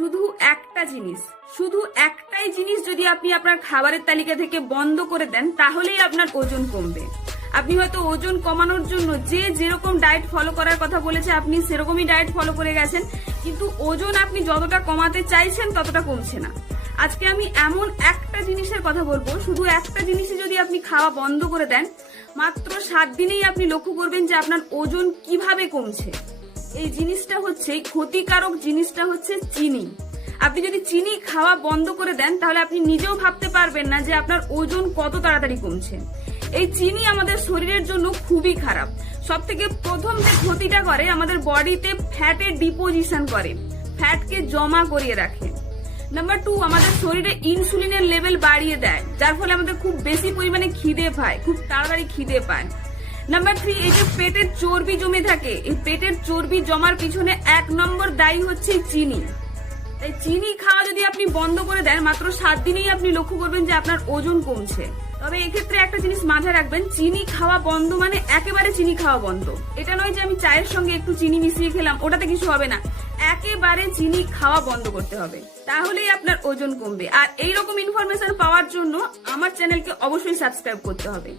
শুধু একটাই জিনিস যদি আপনি আপনার খাবারের তালিকা থেকে বন্ধ করে দেন তাহলেই আপনার ওজন কমবে। আপনি হয়তো ওজন কমানোর জন্য যে যেরকম ডায়েট ফলো করার কথা বলেছে আপনি সেরকমই ডায়েট ফলো করে গেছেন, কিন্তু ওজন আপনি যতটা কমাতে চাইছেন ততটা কমছে না। আজকে আমি এমন একটা জিনিসের কথা বলবো, শুধু একটা জিনিসই যদি আপনি খাওয়া বন্ধ করে দেন মাত্র 7 দিনেই আপনি লক্ষ্য করবেন যে আপনার ওজন কিভাবে কমছে। এই জিনিসটা হচ্ছে, ক্ষতিকারক জিনিসটা হচ্ছে চিনি। আপনি যদি চিনি খাওয়া বন্ধ করে দেন তাহলে আপনি নিজেও ভাবতে পারবেন না যে আপনার ওজন কত তাড়াতাড়ি কমছে। এই চিনি আমাদের শরীরের জন্য খুবই খারাপ। সব থেকে প্রথম যে ক্ষতিটা করে, আমাদের বডিতে ফ্যাটের ডিপোজিশন করে, ফ্যাটকে জমা করিয়ে রাখে। নাম্বার 2, আমাদের শরীরে ইনসুলিনের লেভেল বাড়িয়ে দেয়, যার ফলে আমাদের খুব বেশি পরিমাণে খিদে পায়, খুব তাড়াতাড়ি খিদে পায়। নাম্বার 3, এই যে পেটের চর্বি জমে থাকে, এই পেটের চর্বি জমার পিছনে 1 নম্বর দায়ী হচ্ছে চিনি। তাই চিনি খাওয়া যদি আপনি বন্ধ করে দেন মাত্র 7 দিনেই আপনি লক্ষ্য করবেন যে আপনার ওজন কমছে। তবে এক্ষেত্রে একটা জিনিস মাথায় রাখবেন, চিনি খাওয়া বন্ধ মানে একেবারে চিনি খাওয়া বন্ধ। এটা নয় যে আমি চায়ের সঙ্গে একটু চিনি মিশিয়ে খেলাম, ওটাতে কিছু হবে না। একেবারে চিনি খাওয়া বন্ধ করতে হবে, তাহলেই আপনার ওজন কমবে। আর এইরকম ইনফরমেশন পাওয়ার জন্য আমার চ্যানেলকে অবশ্যই সাবস্ক্রাইব করতে হবে।